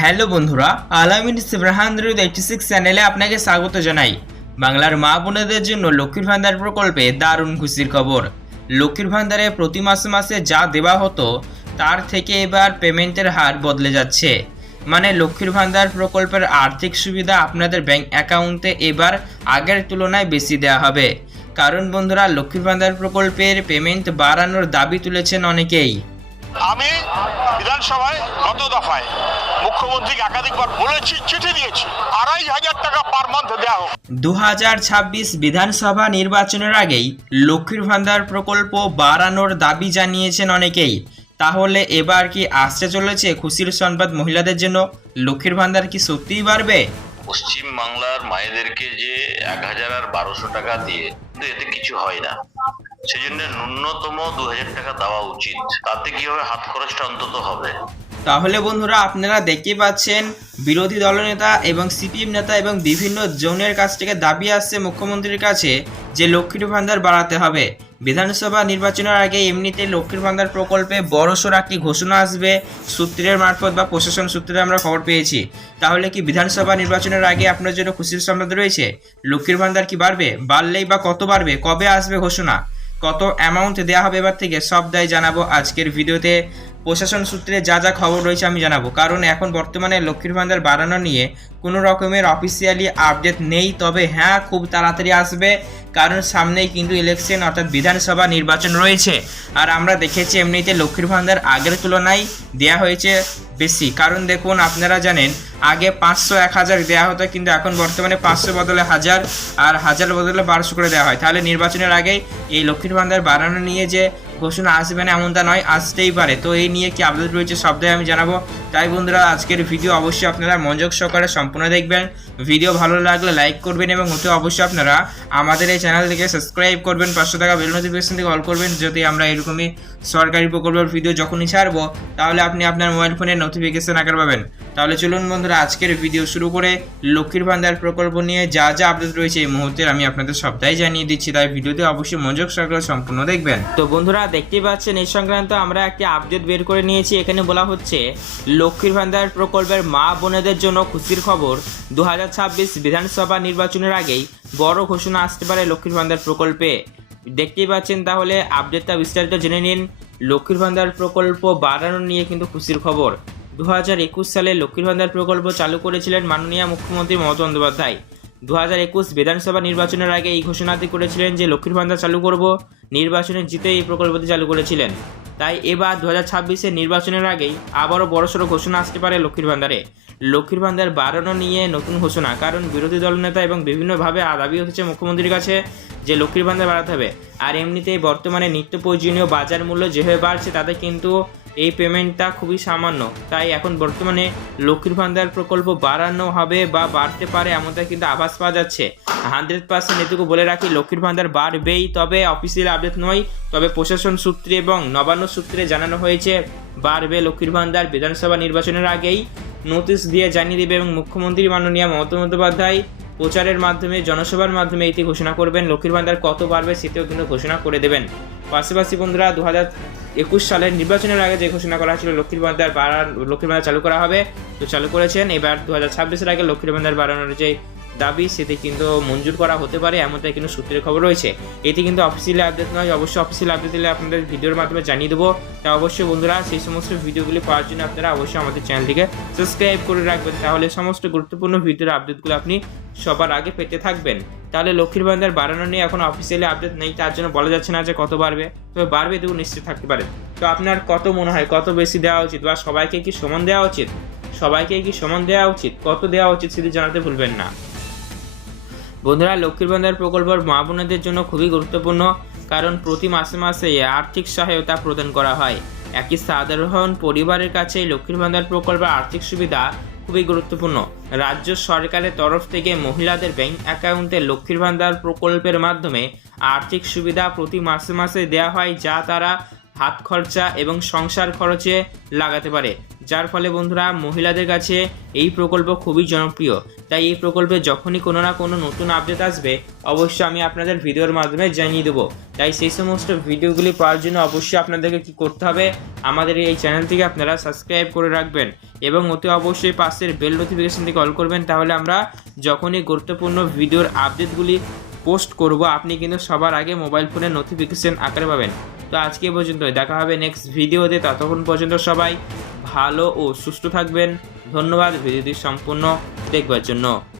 Hello বন্ধুরা, আলামিন সিবরাহান eighty six চ্যানেলে আপনাকে স্বাগত জানাই। বাংলার মা বোনেদের জন্য লক্ষ্মীর ভান্ডার প্রকল্পে দারুণ খুশির খবর। লক্ষ্মীর ভান্ডারে প্রতি মাসে মাসে যা দেওয়া হতো, তার থেকে এবার পেমেন্টের হার বদলে যাচ্ছে। মানে লক্ষ্মীর ভান্ডার প্রকল্পের আর্থিক সুবিধা আপনাদের ব্যাংক অ্যাকাউন্টে এবার আগের তুলনায় বেশি দেওয়া হবে। কারণ বন্ধুরা, লক্ষ্মীর ভান্ডার প্রকল্পের পেমেন্ট বাড়ানোর দাবি তুলেছেন অনেকেই। আমি বিধানসভায় গত দফায় মুখ্যমন্ত্রীকে একাধিকবার বলেছি চিঠি দিয়েছি। আড়াই হাজার টাকা পার মান্থ দেওয়া হোক। দু বিধানসভা নির্বাচনের আগেই লক্ষ্মীর ভান্ডার প্রকল্প বাড়ানোর দাবি জানিয়েছেন অনেকেই। তাহলে এবার কি আসতে চলেছে খুশির সংবাদ মহিলাদের জন্য? লক্ষ্মীর ভান্ডার কি সত্যিই বাড়বে? পশ্চিম বাংলার মায়েদেরকে যে এক হাজার আর বারোশো টাকা দিয়ে কিন্তু এতে কিছু হয় না। সেই জন্য ন্যূনতম দু হাজার টাকা দেওয়া উচিত। তাতে কি হবে? হাত খরচটা অন্তত হবে। তাহলে বন্ধুরা আপনারা দেখতে পাচ্ছেন, বিরোধী দলনেতা এবং সিপিএম নেতা এবং বিভিন্ন জোনের কাছ থেকে দাবি আসছে মুখ্যমন্ত্রীর কাছে যে লক্ষ্মীর ভান্ডার বাড়াতে হবে। বিধানসভা নির্বাচনের আগে এমনিতে লক্ষ্মীর ভান্ডার প্রকল্পে বড়সড় একটি ঘোষণা আসবে, সূত্রের মারফত বা প্রশাসন সূত্রে আমরা খবর পেয়েছি। তাহলে কি বিধানসভা নির্বাচনের আগে আপনার জন্য খুশির সংবাদ রয়েছে? লক্ষ্মীর ভান্ডার কি বাড়বে? বাড়লেই বা কত বাড়বে? কবে আসবে ঘোষণা? কত অ্যামাউন্ট দেওয়া হবে এবার থেকে সব দায় জানাব আজকের ভিডিওতে। প্রশাসন সূত্রে যা যা খবর রয়েছে আমি জানাব। কারণ এখন বর্তমানে লক্ষ্মীর ভান্ডার বাড়ানো নিয়ে কোনো রকমের অফিসিয়ালি আপডেট নেই। তবে হ্যাঁ খুব তাড়াতাড়ি আসবে। কারণ সামনেই কিন্তু ইলেকশন অর্থাৎ বিধানসভা নির্বাচন রয়েছে। আর আমরা দেখেছি এমনিতে লক্ষ্মীর ভান্ডার আগের তুলনায় দেয়া হয়েছে বেশি। কারণ দেখুন, আপনারা জানেন, আগে পাঁচশো, এক হাজার দেওয়া হতো, কিন্তু এখন বর্তমানে পাঁচশো বদলে হাজার, আর হাজার বদলে বারোশো করে দেওয়া হয়। তাহলে নির্বাচনের আগেই এই লক্ষ্মীর ভান্ডার বাড়ানো নিয়ে যে ঘোষণা আসবে না, এমনটা নয়, আসতেই পারে। তো এই নিয়ে কি আপডেট রয়েছে সবটাই আমি জানাব। তাই বন্ধুরা, আজকের ভিডিও অবশ্যই আপনারা মনোযোগ সহকারে সম্পূর্ণ দেখবেন। ভিডিও ভালো লাগলে লাইক করবেন এবং অতি অবশ্যই আপনারা আমাদের এই চ্যানেলটিকে সাবস্ক্রাইব করবেন পাঁচশো টাকা বেল নোটিফিকেশন থেকে অল করবেন যদি আমরা এরকমই সরকারি প্রকল্পের ভিডিও যখনই ছাড়বো, তাহলে আপনি আপনার মোবাইল ফোনে নোটিফিকেশন আকার পাবেন। তাহলে চলুন বন্ধুরা, আজকের ভিডিও শুরু করে লক্ষ্মীর ভান্ডার প্রকল্প নিয়ে যা যা আপডেট রয়েছে এই মুহূর্তে আমি আপনাদের সবটাই জানিয়ে দিচ্ছি। তাই ভিডিওতে অবশ্যই মনোযোগ সহকারে সম্পূর্ণ দেখবেন। তো বন্ধুরা দেখতেই পাচ্ছেন এই সংক্রান্ত আমরা একটি আপডেট বের করে নিয়েছি। এখানে বলা হচ্ছে, লক্ষ্মীর ভান্ডার প্রকল্পের মা বোনেদের জন্য খুশির খবর। দু হাজার ছাব্বিশ বিধানসভা নির্বাচনের আগেই বড় ঘোষণা আসতে পারে লক্ষ্মীর ভান্ডার প্রকল্পে। দেখতেই পাচ্ছেন, তাহলে আপডেটটা বিস্তারিত জেনে নিন। লক্ষ্মীর ভান্ডার প্রকল্প বাড়ানো নিয়ে কিন্তু খুশির খবর। দু সালে লক্ষ্মীর ভান্ডার প্রকল্প চালু করেছিলেন মাননীয় মুখ্যমন্ত্রী মমতা বন্দ্যোপাধ্যায়। দু হাজার একুশ বিধানসভা নির্বাচনের আগে এই ঘোষণাটি করেছিলেন যে লক্ষ্মীর ভান্ডার চালু করব নির্বাচনে জিতে এই প্রকল্পটি চালু করেছিলেন। তাই এবার দু হাজার ছাব্বিশের নির্বাচনের আগেই আবারও বড়সড় ঘোষণা আসতে পারে লক্ষ্মীর ভান্ডারে লক্ষ্মীর ভান্ডার বাড়ানো নিয়ে নতুন ঘোষণা, কারণ বিরোধী দলনেতা এবং বিভিন্নভাবে দাবি হচ্ছে মুখ্যমন্ত্রীর কাছে যে লক্ষ্মীর ভান্ডার বাড়াতে হবে। আর এমনিতেই বর্তমানে নিত্য প্রয়োজনীয় বাজার মূল্য যেভাবে বাড়ছে, তাতে কিন্তু এই পেমেন্টটা খুবই সামান্য। তাই এখন বর্তমানে লক্ষ্মীর ভান্ডার প্রকল্প বাড়ানো হবে বা বাড়তে পারে এমনটা কিন্তু আভাস পাওয়া যাচ্ছে। হান্ড্রেড পার্সেন্ট এটুকু বলে রাখি, লক্ষ্মীর ভান্ডার বাড়বেই, তবে অফিসিয়াল আপডেট নয়, তবে প্রশাসন সূত্রে এবং নবান্ন সূত্রে জানানো হয়েছে, বাড়বে লক্ষ্মীর ভান্ডার বিধানসভা নির্বাচনের আগেই। নোটিশ দিয়ে জানিয়ে দেবে এবং মুখ্যমন্ত্রী মাননীয় মমতা বন্দ্যোপাধ্যায় প্রচারের মাধ্যমে, জনসভার মাধ্যমে এটি ঘোষণা করবেন। লক্ষ্মীর ভান্ডার কত বাড়বে সেটিও কিন্তু ঘোষণা করে দেবেন। পাশাপাশি বন্ধুরা দু হাজার একুশ সালের নির্বাচনের আগে যে ঘোষণা করা হয়েছিল, লক্ষ্মীর ভান্ডার বাড়ার লক্ষ্মীর ভান্ডার চালু করা হবে, তো চালু করেছেন। এবার দু হাজার ছাব্বিশের আগে লক্ষ্মীর ভান্ডার বাড়ানোর যে দাবি, সেটি কিন্তু মঞ্জুর করা হতে পারে, এমনটাই কিন্তু সূত্রের খবর রয়েছে। এটি কিন্তু অফিসিয়ালি আপডেট নয়, অবশ্যই অফিসিয়াল আপডেট দিলে আপনাদের ভিডিওর মাধ্যমে জানিয়ে দেবো। তা অবশ্যই বন্ধুরা, সেই সমস্ত ভিডিওগুলি পাওয়ার জন্য আপনারা অবশ্যই আমাদের চ্যানেলটিকে সাবস্ক্রাইব করে রাখবেন। তাহলে সমস্ত গুরুত্বপূর্ণ ভিডিওর আপডেটগুলো আপনি সবার আগে পেতে থাকবেন। তাহলে লক্ষ্মীর ভান্ডার বাড়ানো নিয়ে এখন অফিসিয়ালি আপডেট নেই, তার জন্য বলা যাচ্ছে না যে কত বাড়বে। তবে বাড়বে তবু নিশ্চিত থাকতে পারে। তো আপনার কত মনে হয়, কত বেশি দেওয়া উচিত বা সবাইকে কি সমান দেওয়া উচিত? সবাইকে কি সমান দেওয়া উচিত? কত দেওয়া উচিত সেটি জানাতে ভুলবেন না। বন্ধুরা, লক্ষ্মীর ভান্ডার প্রকল্প মা বোনেদের জন্য খুবই গুরুত্বপূর্ণ, কারণ প্রতি মাসে মাসে আর্থিক সহায়তা প্রদান করা হয়। একই সাধারণ পরিবারের কাছে লক্ষ্মীর ভান্ডার প্রকল্পের আর্থিক সুবিধা খুবই গুরুত্বপূর্ণ। রাজ্য সরকারের তরফ থেকে মহিলাদের ব্যাংক অ্যাকাউন্টে লক্ষ্মীর ভান্ডার প্রকল্পের মাধ্যমে আর্থিক সুবিধা প্রতি মাসে মাসে দেওয়া হয়, যা তারা হাত খরচা এবং সংসার খরচে লাগাতে পারে। যার ফলে বন্ধুরা মহিলাদের কাছে এই প্রকল্প খুবই জনপ্রিয়। তাই এই প্রকল্পে যখনই কোনো না কোনো নতুন আপডেট আসবে, অবশ্যই আমি আপনাদের ভিডিওর মাধ্যমে জানিয়ে দেবো। তাই সেই সমস্ত ভিডিওগুলি পাওয়ার জন্য অবশ্যই আপনাদেরকে কি করতে হবে, আমাদের এই চ্যানেলটিকে আপনারা সাবস্ক্রাইব করে রাখবেন এবং অতি অবশ্যই পাশের বেল নোটিফিকেশনটি কল করবেন, তাহলে আমরা যখনই গুরুত্বপূর্ণ ভিডিওর আপডেটগুলি পোস্ট করব, আপনি কিন্তু সবার আগে মোবাইল ফোনের নোটিফিকেশন আকারে পাবেন। তো আজকে পর্যন্ত দেখা হবে নেক্সট ভিডিওতে ততক্ষণ পর্যন্ত সবাই ভালো ও সুস্থ থাকবেন। ধন্যবাদ ভিডিওটি সম্পূর্ণ দেখবার জন্য।